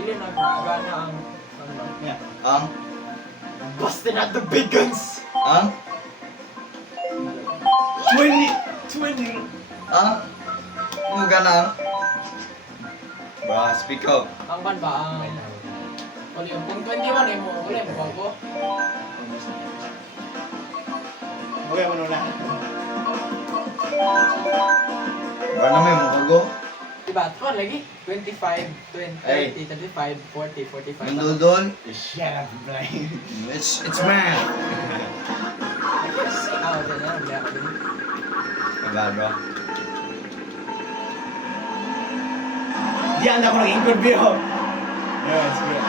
Dili na gana ang... Yeah. Ang? Busting out the big guns! Ang? 20! Ang? Ano gana ang? Bro, speak up. Ang ban ba ang... Uli, kung 21 eh mo, uli mo bang ko? Okay, ano na? Bro namin mo kago. Diba, tuwan lagi? 25, 20, Ay. 30, 35, 40, 45. Nandudol. Shut up, Brian. It's man. Ah, dyan yan. Wala ka din. Diba bro? Diyan ako nag-interview. Yes, bro.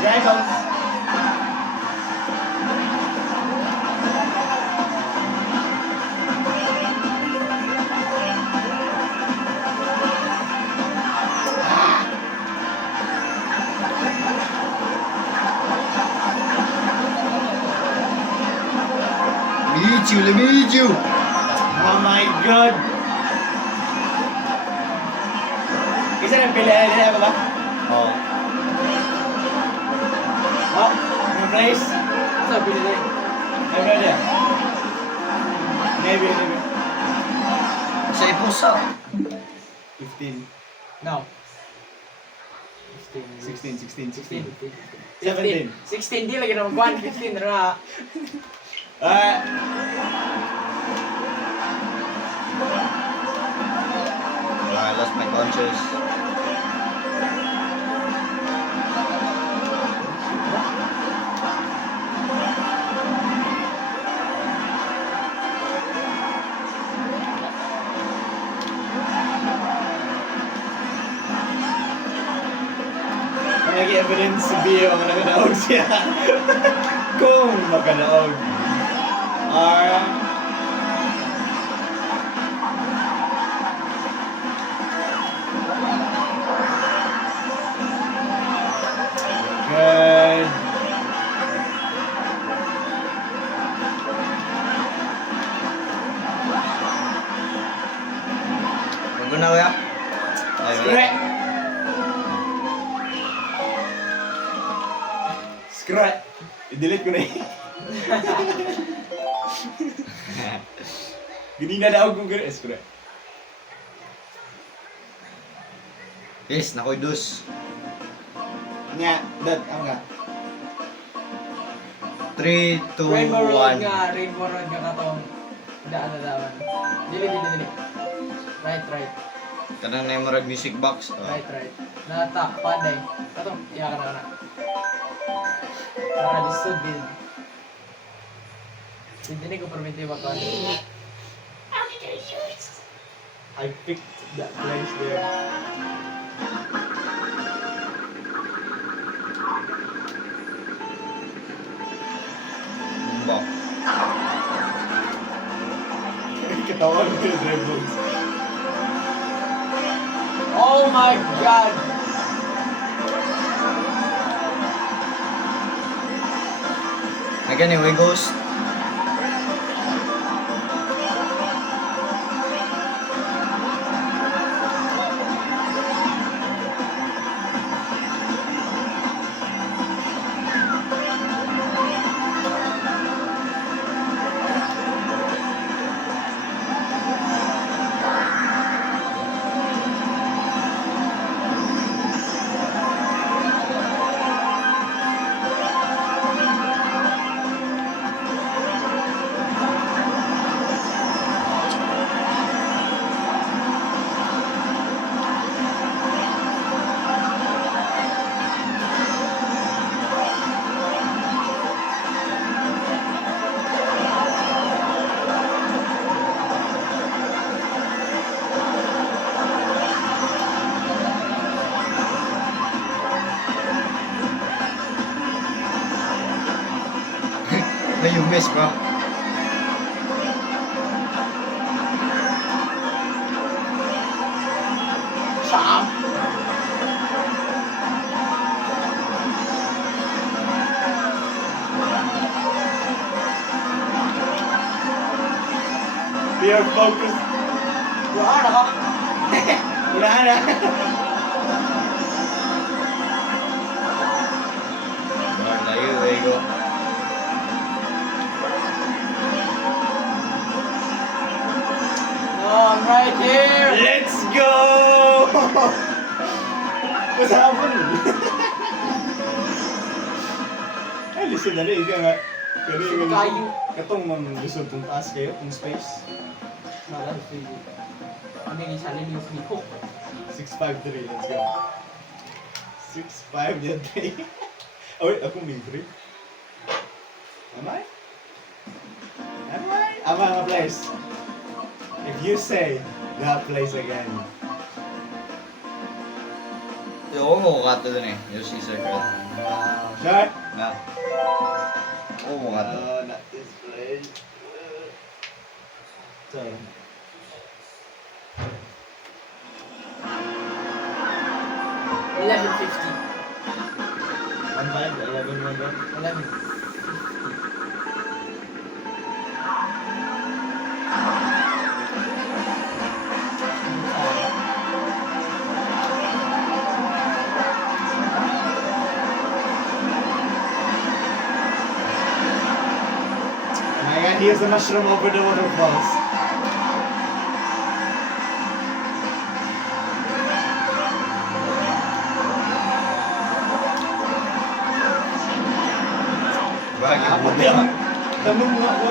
Dragons. Let me eat you. Oh my god! Isa na pilihan nila ba? Oh. Oh, yung place? Sabi nila eh. Ano niya? Maybe. Sa ipusa. 15. No. 16. 16. 17. 16 di lagi naman kuhan. 15 na. I lost my conscience. Lagi evidence si Bio ang nakanaog siya. Kung makanaog. Good. Bago na kuya? Ay, wala. Scrat. Scrat. I-delete ko na eh. Ganina na ako kung gano'n. Scrat. Yes, nakoy dus. Nga, dad, ako nga. 3, 2, Rainbow Road 1. nga. Rainbow Road nga katong. Daan na dawan. Dili. Right. Kanang na yung marag music box. Oh. Right. Nata, panday. Katong, iya ka na. Nakalisod din. Hindi ko permiti baka. I picked that place there. Bumba. Katawan ko yung dribbles. Oh my God! Again, anyway, ghost. Na you miss, bro. Saan? your focus. Wala ka. Unahan na. Layo, ego. No, I'm right here. Let's go! What's happening? Ay, listen na rin. Ika nga. Kayo. Katong mag-lusod kung taas kayo, kung space. Nala, sige. Ano yung isa rin yung free hook? 653, let's go. 6'5", yan 3. Oh wait, ako may 3. Am I? Am I? Ama nga place. If you say that place again. Yo, ako mo kato dun eh. Yung scissor ka. Sure? Na. Oo mo kato. Not this place. Sorry. 11:50. 1'5", 11, 11. Oh my god, here's the mushroom over the waterfalls. Bagay Apa mo dia? Tanong mo ako.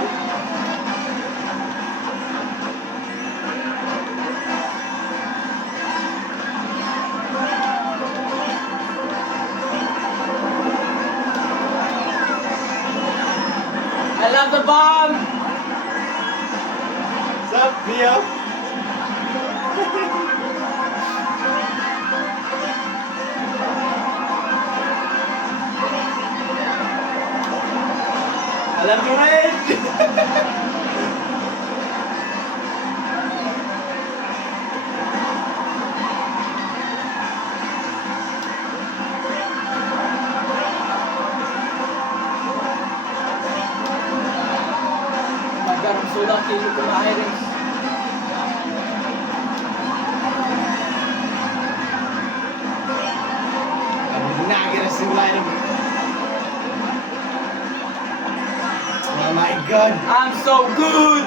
I love the bomb! What's up, Pio? Alam mo rin! Oh my god, I'm so lucky you can hide it. I'm not gonna simulate him. Oh my god! I'm so good!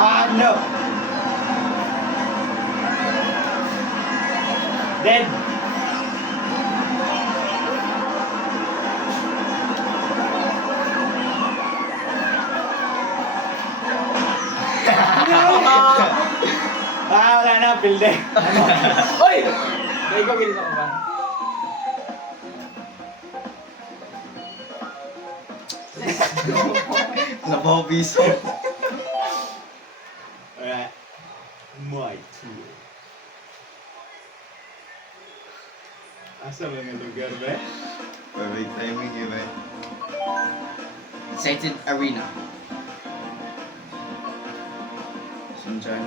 Ah, no! Dead! Ah, wala na, pilde. Oy! Dahil ko ginis ako ba? Napapiso. Alright. My tour. Asa ba nga lugar ba? Perfect timing yun eh. Excited Arena. Sunshine.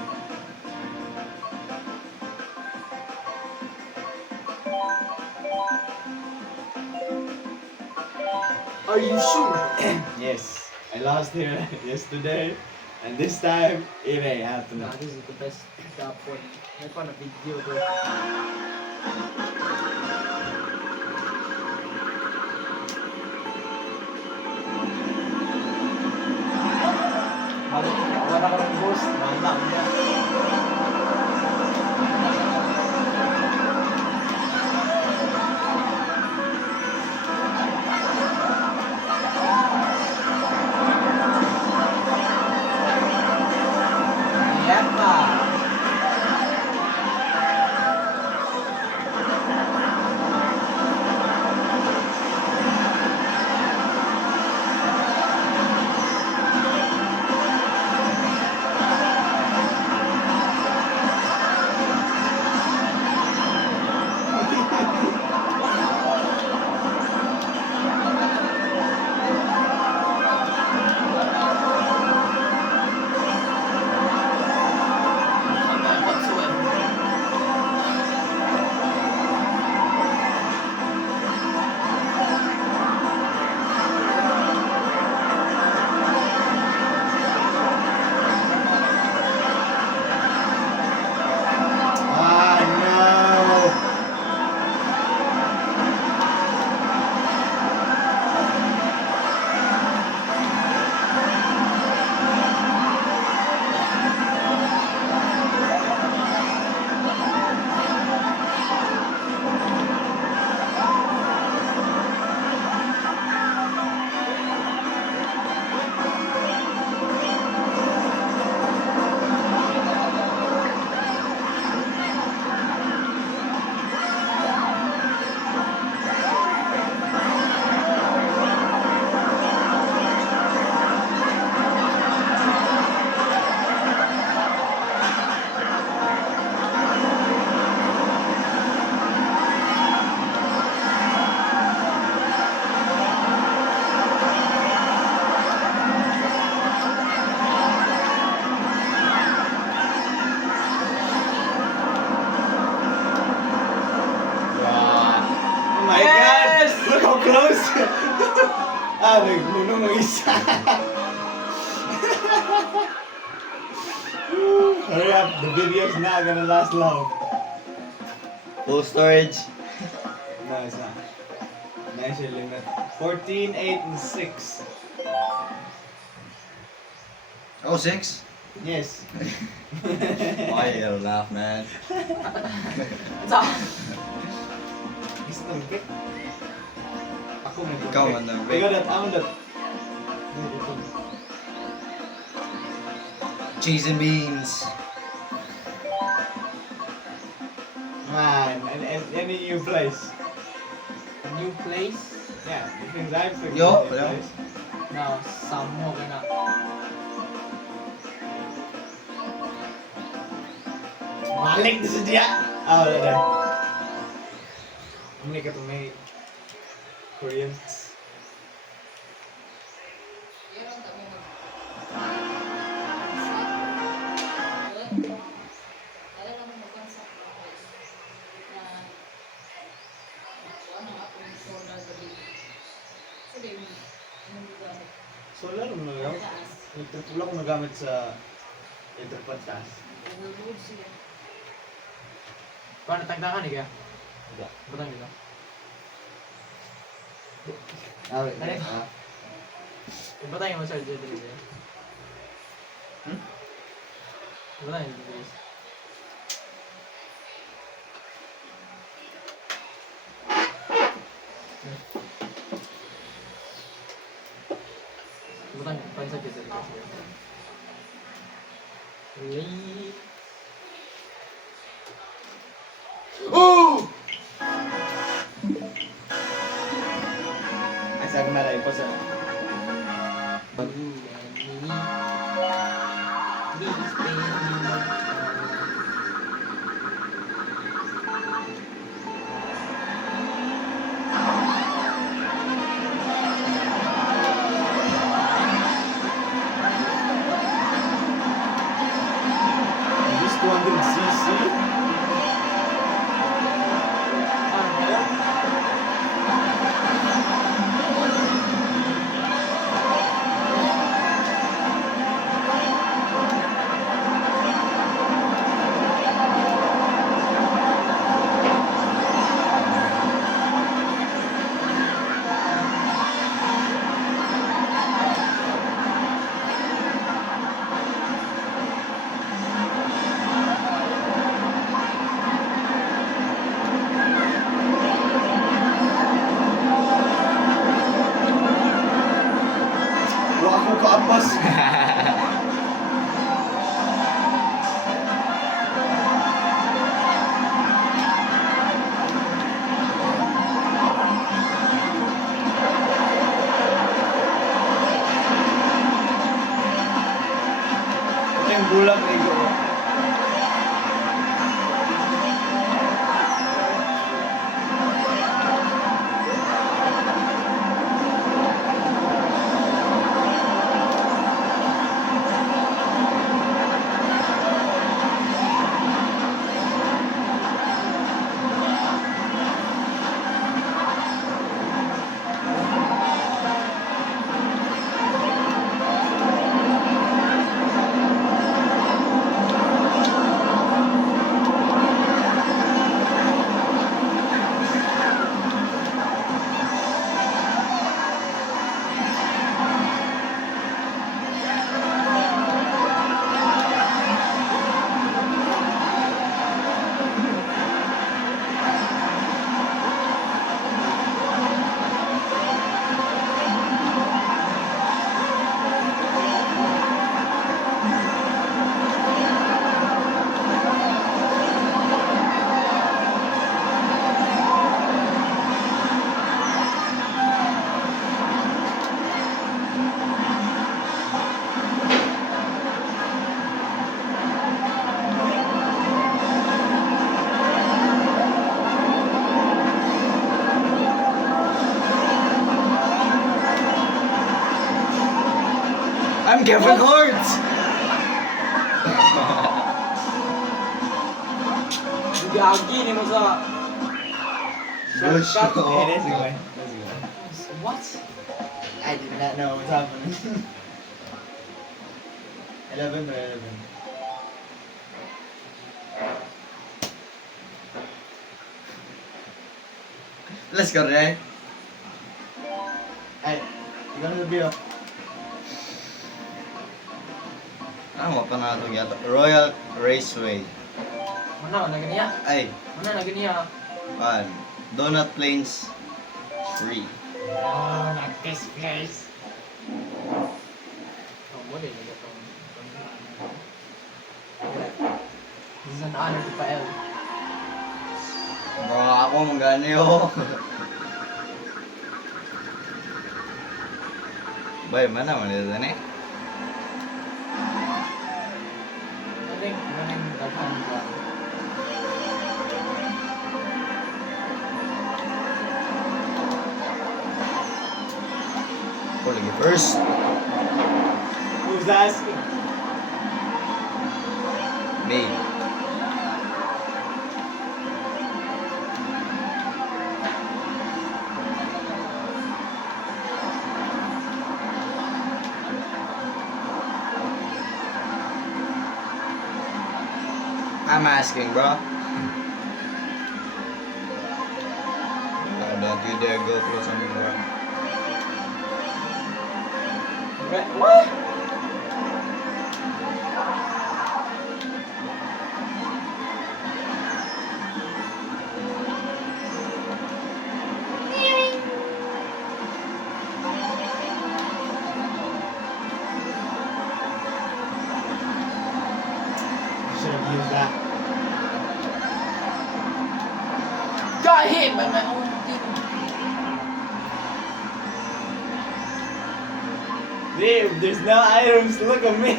Are you sure? Yes. I lost here yesterday. And this time, it ain't happening. Nah, this is the best point. May pa na video to. Wala ka ng boss. Nanda niya. Yepa! close! Nagpuno mo isa. Hurry up, the video's not gonna last long. Full storage. No, it's not. Nice your limit. 14, 8, and 6. Oh, 6? Yes. Why you laugh, man? Sa? Gusto ng pick? Ako nag-pick. Ikaw man nag-pick. Ikaw dat, ako dat. Cheese and beans. Man, and any new place. New place? Yeah, the things I picked. Yo, new wala. place. No, Samo ka na. Balik na sa diya! Wala na. Hindi ka to may Koreans. Solar mo nagamit? Wala ko nagamit sa electric taas. Paano tagdakan eh ka? Hindi. Butang dito. Wait. Dali. Butang yung charger dito. Butang yung dito. Butang yung pansag dito. Wait. Oh! Asal malay ko sa... This 200cc? Wala akong kaapas. Ito yung bulak na ito. I'm Kevin Hart! Gagi ni mo sa Bush. shortcut. Oo. Sige, sige. What? I did not know what's happening. 11 to 11. Let's go, Ray. Ay, ikaw na sabihin. Ano pa na ito yata? Royal Raceway. Mana na ganiya? Ay, Mana na ganiya? pan. Donut Plains 3. Oh, not this place. Oh, mo din ito. This is an honor to Pael. Bro, ako magani oh. Bay, mana man ito ni? I think running the time ba? Ako lagi first. Who's asking? Me. I'm asking, bro. Don't you dare go close on me, bro. What? Should have used that. Got hit by my own team. Dude, there's no items. Look at me.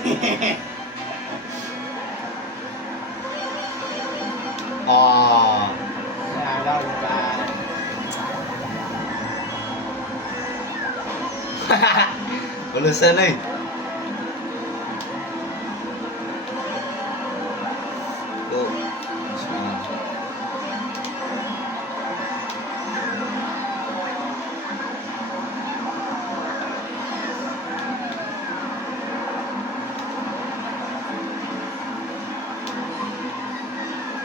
Ah, Nah, that was bad. Lulusan na eh. Oh.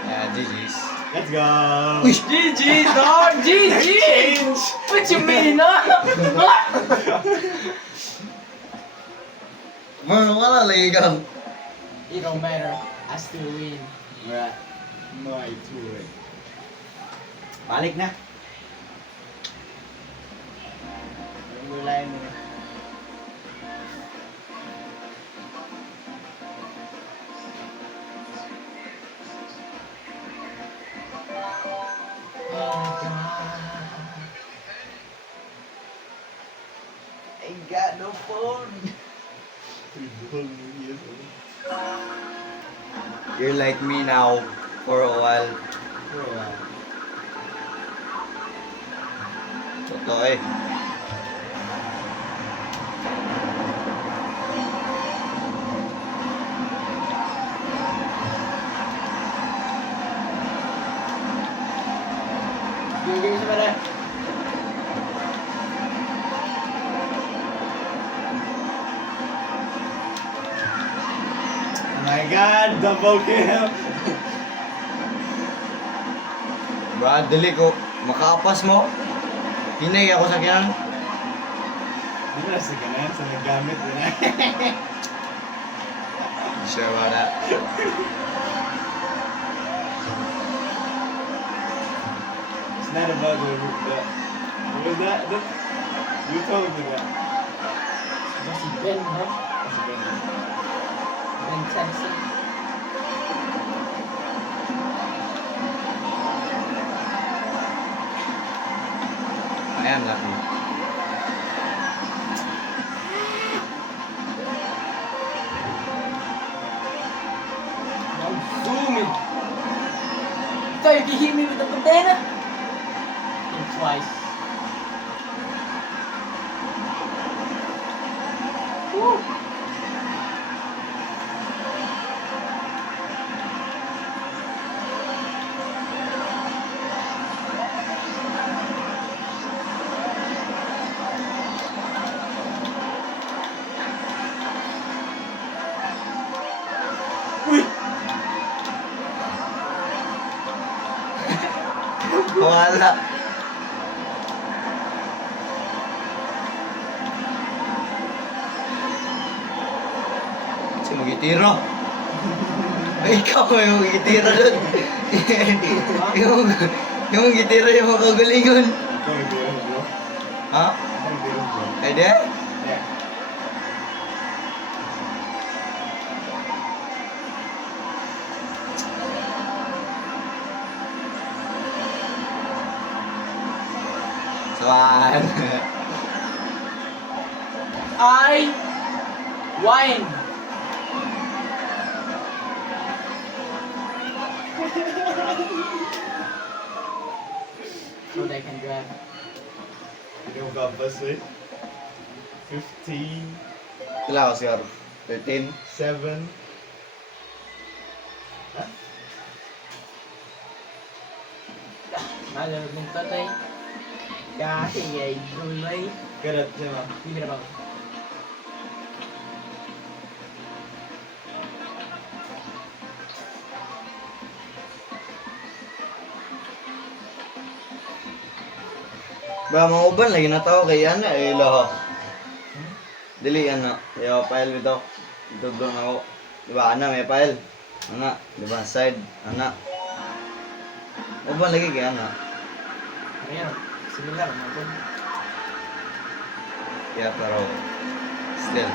Yeah, GG's. Let's go. GG, dog! GG! Change. What you mean, huh? Wala lagi ka. It don't matter. I still win. Right. My tour. Balik na. Yung line mo. Oh, God. Ain't got no phone. You're like me now for a while. Totoo eh. Give me some of that. Oh my god, double kill. Brad, dali ko. Makaapas mo. Hinay ako sa kinan. Di ba nasa kanan sa naggamit mo na? Sure about that. It's not about the what was that? You told me that. That's Ben, huh? That's a good one. Ben Thompson. I am lucky. I'm zooming. So you can hit me with the banana? Think twice. Woo. Wala. Si magitira. Ay, ikaw yung magitira doon. yung magitira yung makagalingon. Ikaw hindi rin, bro. Ha? Ikaw hindi rin, bro. Ay, di? Yeah. Swan. I wine. So they can grab. Hindi mo kapas eh. 15, Kailan ko siya? 13? 7. Malamig mong tatay. Kasi ay gulay. Karat siya ma. Hindi na ba? Ba, mga uban lagi na tao kay Ana eh laha. Dili Ana, yo file bitaw. Dito doon ako. Di ba Ana may file? Ana, di ba side Ana. Uban lagi kay Ana. Ayan. Similar. Mga po. Yeah, pero still.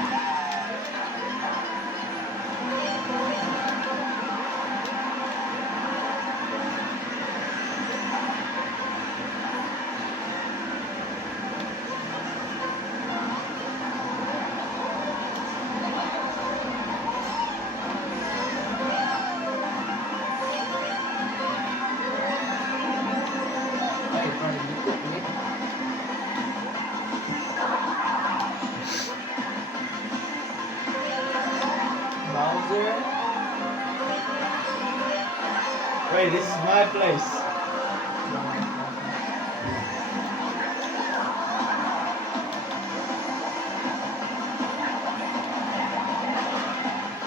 Ay, parang dito. Ulit. Bowser. Wait, this is my place.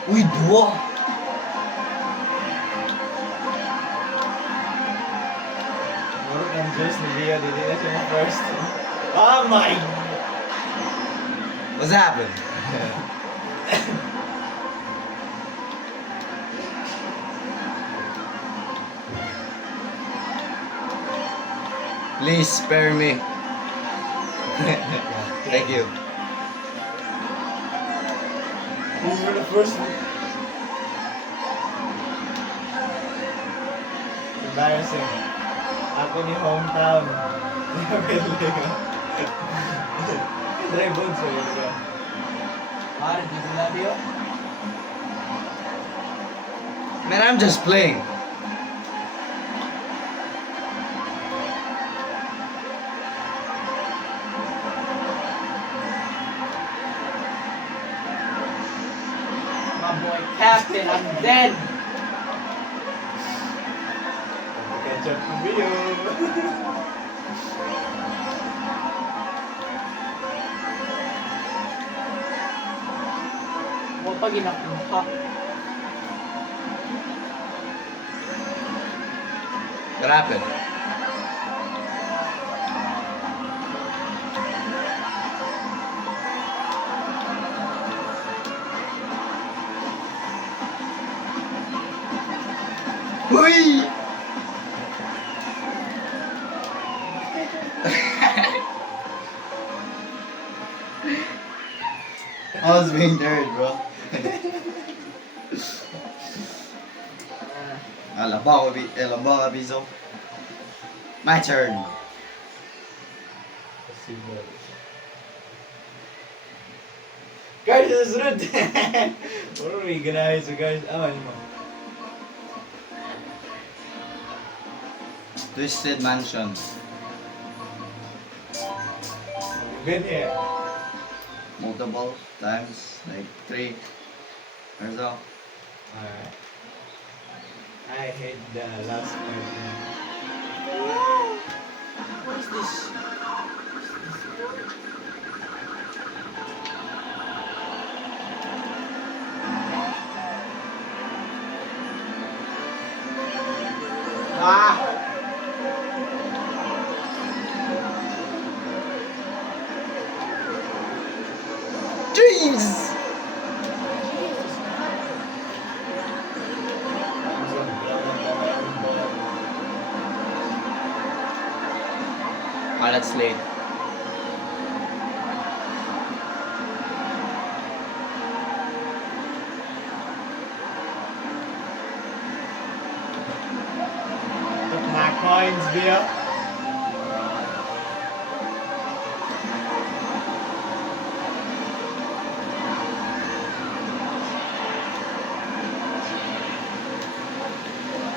Uy, dua! Murag ang Diyos ni Leo, hindi na siya first. Oh my! What's happened? Please spare me. Thank you. We were the first one. Embarrassing. Ako ni hometown. Drive on sa yun ka. Pare, di ko love you. Man, I'm just playing. My boy Captain, I'm dead. Catch up with you. Huwag pag inakuha. What happened? Uy! I was being third, bro. Alaba ka, Bizo. My turn. Guys, this is rude. What are we gonna do, guys? Ah, ano mo? Twisted Mansion. Been here. Multiple times, like 3 or so. Alright. I hate the last part. What is this? Ah! Kalat slate. Took my coins, Bill.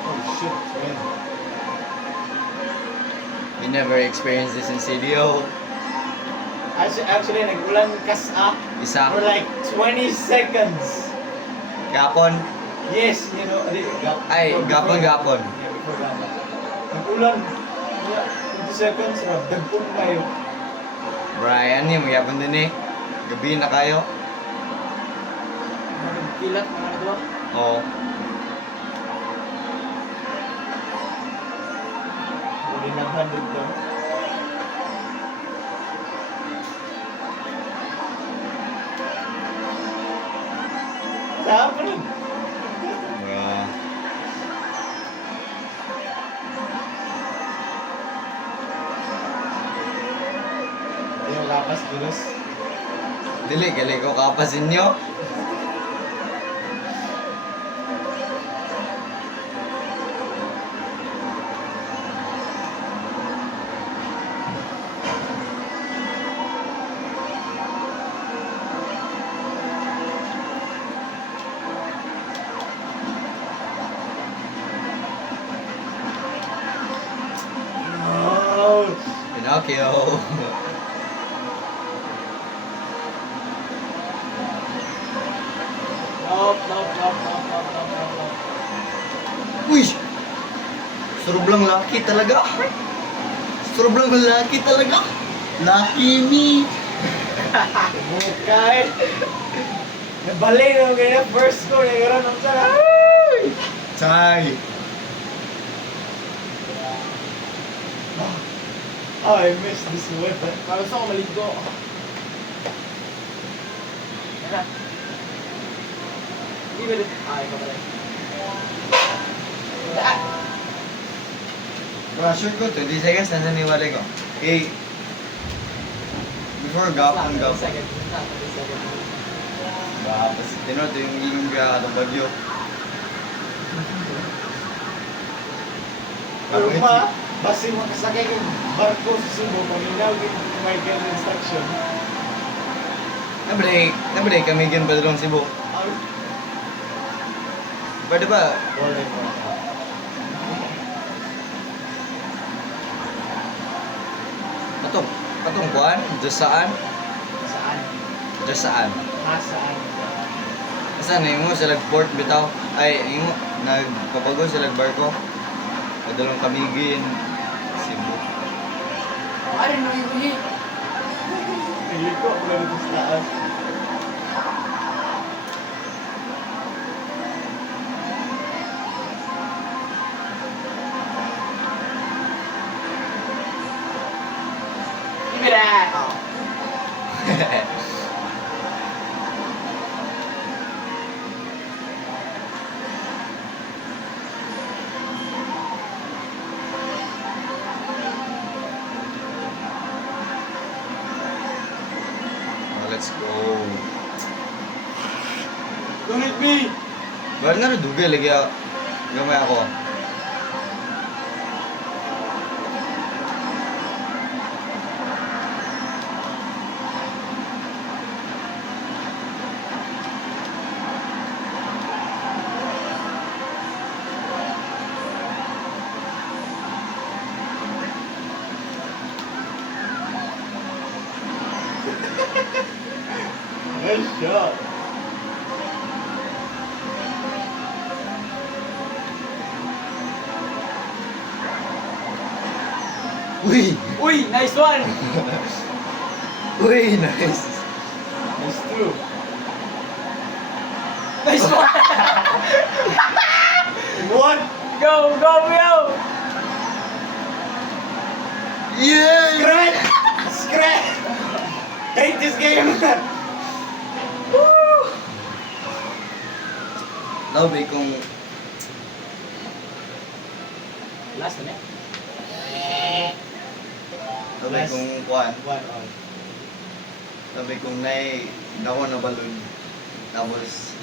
Oh shit, man. We never experienced this in CDO. Actually, nag-ulan kas Isa. for like 20 seconds. Gapon. Yes, Ay, gapon. Yeah, before that. Nag-ulan. Yeah, 20 seconds, dagpong kayo. Brian, yung magyapon din eh. Gabi na kayo. Kilat, mga dua. Oo. Huli ng 100 doon. Saan pa rin? Ah. Ayaw lapas, Julos. Dili, gali ko kapasin nyo. No! Pinocchio. Nope. Uy! Sobrang laki talaga. Sobrang laki talaga. Lucky me. Bukay! Nabalik na ganyan first ko. Nagaroon ng sana. Chay. Oh, I missed this weapon. Parang gusto ko maligo. Yan na. Hindi ba din? Ikaw pala. Bro, shoot ko 20 seconds na naniwalay ko. Okay. Before gapon. Second. Tapos tinod yung ilong ka atong bagyo. Pero pa, basi mo kasakay yung barko sa Cebu, paminaw yung Michael instruction. Nabalik kami gyan pa dalawang Cebu. Pwede ba? Wala po. Atong kuan? Diyos saan? Saan? Diyos saan? Nasaan? Saan na mo sila port bitaw? Ay, mo nagpapago sila barko. Padalong kamigin. Cebu. Ano no yung Iliko, wala dito sa taas. Give me that! Oh. Let's go. Don't hit me! Ba't nga nadugay lagi gamay ako? Nice shot! Uy! Uy! Nice one! Uy! Nice! Nice too. Nice one! What? Go! Yeah! Scratch! Scratch! Hate this game! Labi kung Last na Sabi Last kung kuhan. one on. Sabi kung nai dako na balon. Tapos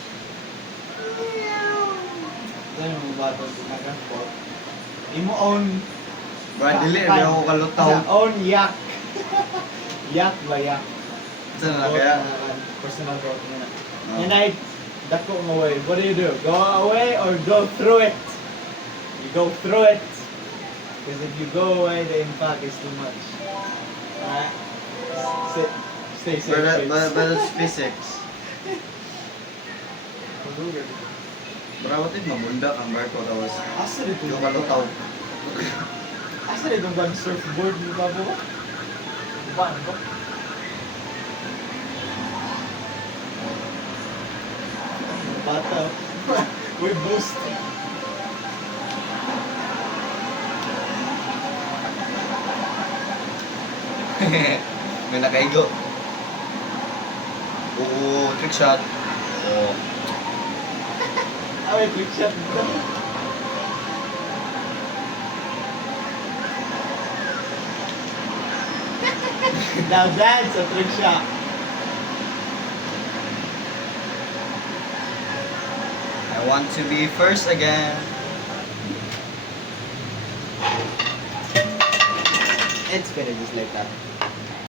Then yung bato ginagampot. Imo own Brad dili di ako kalutaw. Sa own yak. Yak ba yak? Saan na kaya? Personal growth mo na. No. Yan ay dako mo away. What do? Go away or go through it? You go through it. Because if you go away, the impact is too much. Alright? Sit. Stay safe. But it's physics. Berawat din mabunda ang barko tapos Asa dito yung kalutaw. Asa dito bang surfboard mo ba mo? Ban ko. Bata. We boost. May nakaigo. Oo, trick shot. So, Ah, may trick shot dito. Now that's a trick shot. I want to be first again. It's better just like that.